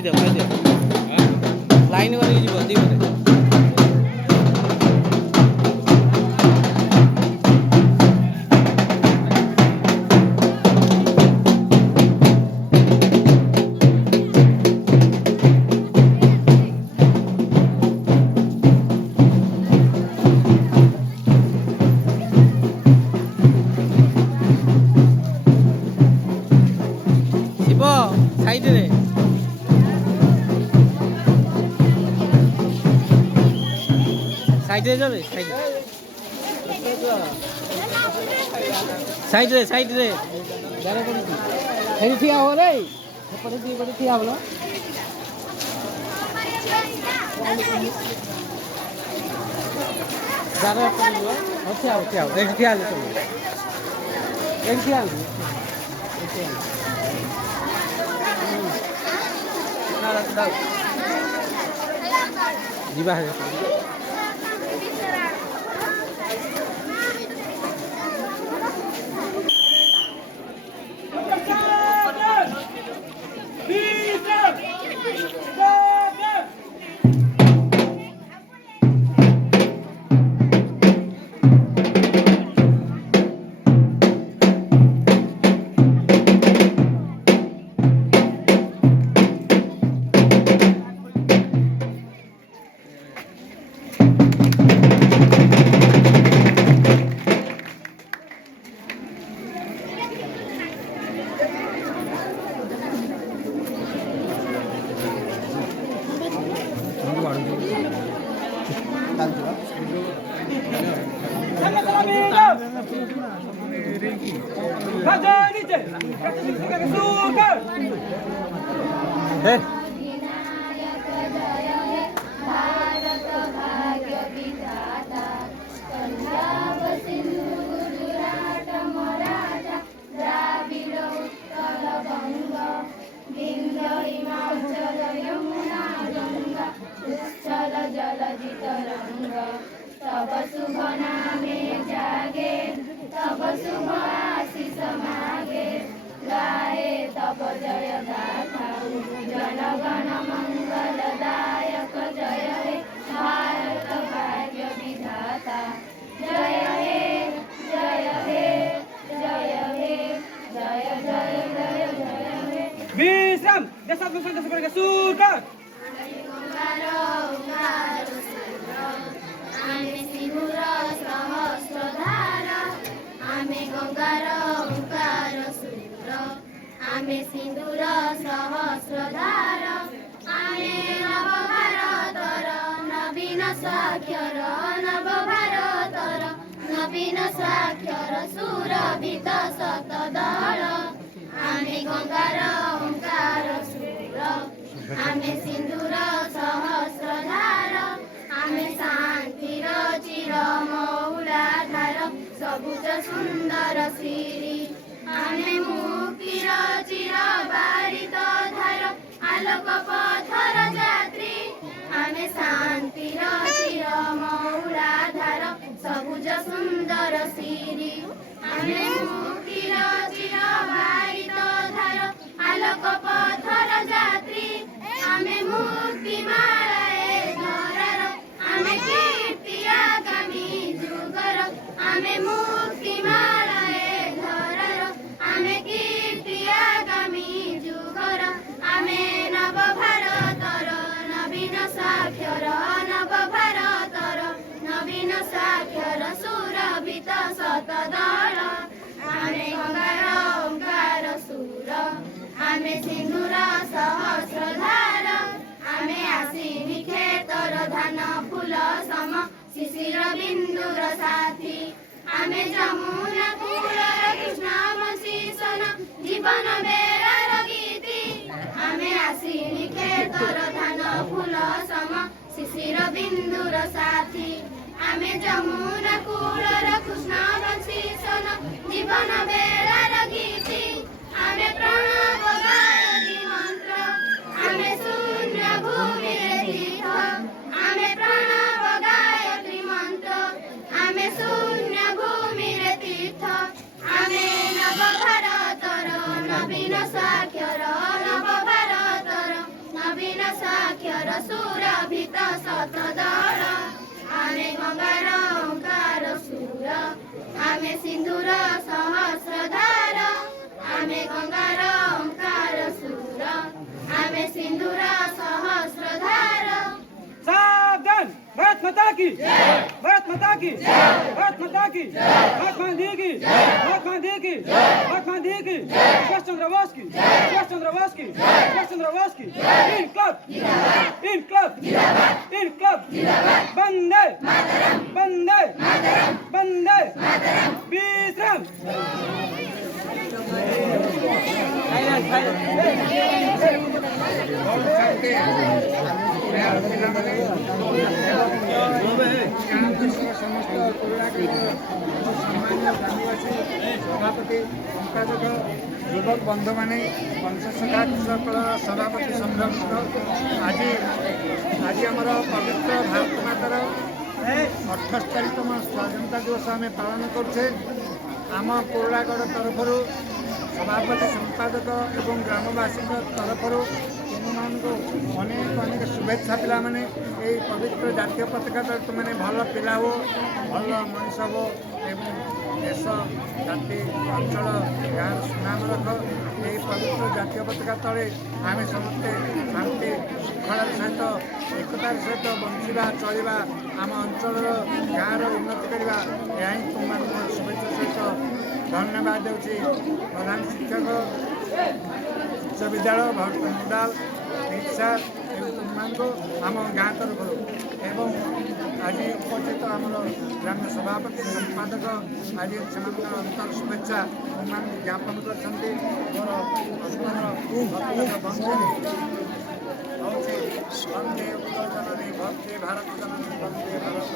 କହିଦିଅ ଲାଇନ୍ କରିକି ଯିବ ଦିପଟେ। ସାଇଡରେ ସାଇଡରେ ଯାବେ ସାଇଡରେ ସାଇଡରେ ଜାଗା ପଡିଛି ସେଇଠି ଠିଆ ହବ ରେ ସେପଟେ ଦିପଟେ ଠିଆ ହବ ଜାଗା ପଡିଯିବ। ହଉ ଠିଆ ହବ ଏଇଠି ଠିଆ ହେଲେ ଚଳିବ ଏଇଠି ଠିଆ ହେଲେ ଯିବା तब शुभ नामे जागे तब शुभ आशीष मागे गाए तब जय गाथा जनगण मंगलदायक जय हे भारत भाग्य विधाता जय हे जय हे जय हे जय जय जय जय हे विश्राम देशात्मक संघर्ष सुकर आमे सिंधुर सहस्रधार आमे गंगार ओंकार सुर आमे सिंधुर सहस्रधार आमे नवभारतर नवीन साक्षर नवभारतर नवीन साक्षर सुरभित शतदल आमे गंगार ओंकार सुर आमे सिंधुर सहस्रधार आमे शांतिर चिर मौलाधार सबुज सुंदर श्री आमे मुक्तिर चिर बारित धार आलोक पथर यात्री आमे शांतिर चिर मौलाधार सबुज सुंदर श्री आमे मुक्तिर चिर बारित धार आलोक पथर यात्री आमे मुक्ति मालाए धरार आमे कीर्ति आगामी जुगर आमे मुक्ति मालाए धरार आमे कीर्ति आगामी जुगर आमे नव भारतर नवीन साक्षर नव भारतर नवीन साक्षर सुरभित शतदल आमे गंगार ओंकार सुर आमे सिंधुर सहस्रधार आमे आसिनी खेतर धान फूल सम शिशिर बिंदुर साथी आमे जमुना कूलर कृष्ण मशीसन जीवन बेलार गीति आमे आसिनी खेतर धान फूल सम शिशिर बिंदुर साथी आमे जमुना कूलर कृष्ण मशीसन जीवन बेलार गीति आमे प्रणव गायत्री मंत्र आमे शून्य भूमि तीर्थ आमे प्रणव गायत्री मंत्र आमे शून्य भूमि तीर्थ आमे नव भारतर नवीन साक्षर नव भारतर ସୁରଭିତ ଶତଦଳ ଆମେ ଗଙ୍ଗାର ଓଙ୍କାର ସୁର ଆମେ ସିନ୍ଧୁର ସହସ୍ରଧାର ଆମେ ଗଙ୍ଗାର ଓଙ୍କାର ସୁର ଆମେ ସିନ୍ଧୁର ସହସ୍ରଧାର। सावधान! भारत माता की भारत माता की भारत माता की महात्मा गांधी की महात्मा गांधी की महात्मा गांधी की सुभाष चंद्र बोस की सुभाष चंद्र बोस की सुभाष चंद्र बोस की इनकलाब इनकलाब इनकलाब वंदे वंदे वंदे विश्राम। समस्त सम्मानीय ग्रामवासी सभापति संपादक युवक बंधु मैंने पंचसखा कृषक सभापति संरक्षक आज आमर पवित्र भारत मातार 78तम स्वाधीनता दिवस आम पालन करुचे। आम कोरागढ़ तरफ सभापति संपादक एवं ग्रामवासी तरफ अनेक अनेक शुभेच्छा पिला माने ये पवित्र जातीय पताका तले तुमने भल पिला हो भल मनीष हो एवं देश जाति अंचल गाँव सुनाम रख ये पवित्र जातीय पताका तले आम समस्ते शांति शृंखलार सहित एकतार सहित बंचा चलवा आम अंचल गाँव उन्नति करवा यह तुम शुभेच्छा सहित धन्यवाद देउछि। प्रधान शिक्षक विश्वविद्यालय भरत मुंडाल सर तुमको आम गाँ तरफ एवं आज उपस्थित आम ग्राम्य सभापति संपादक आज से अंतर शुभेच्छा ज्ञापन कर वंदे जननी भक्ति भारत जननी वंदे भारत।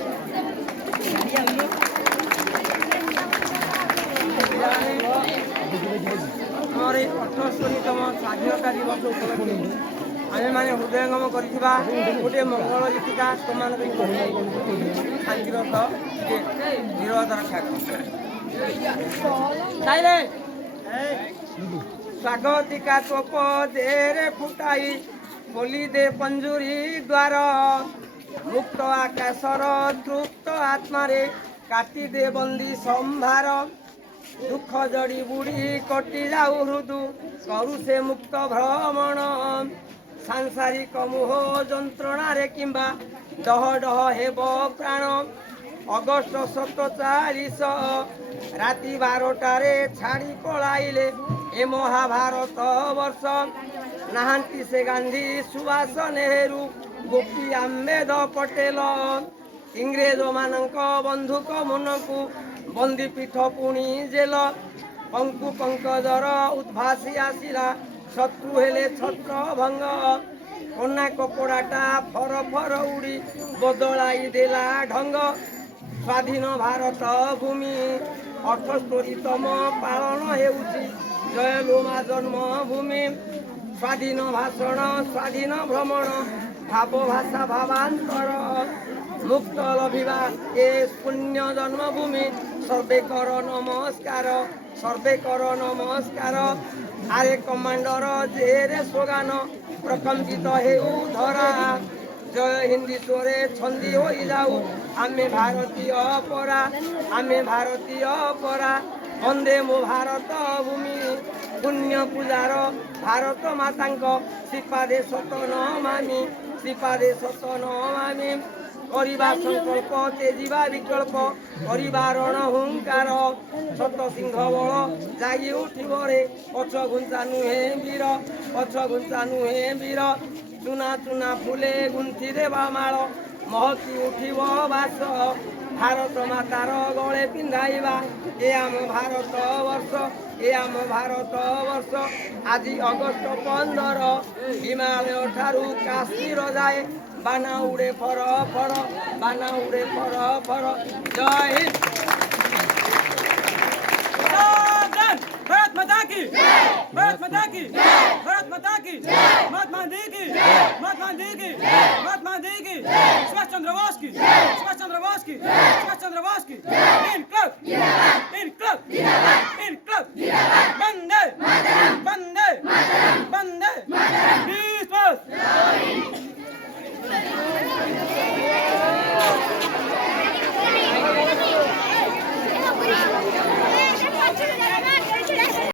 हमारे 78तम स्वाधीनता दिवस उपलक्षे आमे माने हृदयंगम करिथिबा गोटे मंगल गीतिका समान शांतिर सह निरवता रक्षा कर स्वागतिका तोप देरे फुटाई खोली दे पंजुरी द्वार मुक्त आकाशर तृप्त आत्मारे काटी दे बंदी संभार दुख जड़ी बुढ़ी कटि जाऊ हृदु करू से मुक्त भ्रमण सांसारिक मोह जंत्रणारे किंबा डह डह हेब प्राण अगस्ट 47 राति 12टारे छाड़ी पलाइले ए महाभारत वर्ष नाहांती से गांधी सुभाष नेहरू गोपी आम्बेद पटेल इंग्रेज मानक बंधुक मनकू बंदी पीठ पुणी जेल पंकु पंकजर उद्भासी आसिला शत्रु हेले छत्र भंग कन्या कपड़ाटा फर फर उड़ी बदलाई देला ढंग स्वाधीन भारत भूमि 78तम पालन हेउछि जयलोमा जन्मभूमि स्वाधीन भाषण स्वाधीन भ्रमण भाव भाषा भावांतर मुक्त लभिबा ए पुण्य जन्मभूमि सर्वे कर नमस्कार सर्वे कर नमस्कार आरे कमांडर जेरे स्लोगान प्रकम्पित हेउ धरा जय हिंदी स्वरे छंदी हो जाऊ आमे भारतीय परा आमे भारतीय परा वंदे मो भारत भूमि पुण्य पूजार भारत मातांक श्रीपादे सतन मामी श्रीपादे सतन मामी करिबा संकल्प तेजिबा विकल्प करिबा रण हुंकार सत सिंह बल जागी उठिब रे पछ घुंचा नुहे वीर पछ घुंचा नुहे वीर चुना चुना फुले गुंथि देवा माल महकी उठिब बास भारत मातार गले पिंधाइबा ए आम भारत वर्ष ए आम भारत वर्ष आज अगस्ट 15 हिमालय ठारू काश्मीर जाए बाना उड़े फर फर बाना उड़े फर फर जय हिंद। भारत माता की भारत माता की भारत माता की महात्मा गांधी की महात्मा गांधी की महात्मा गांधी की सुभाष चंद्र बोस की सुभाष चंद्र बोस की सुभाष चंद्र बोस की इनकलाब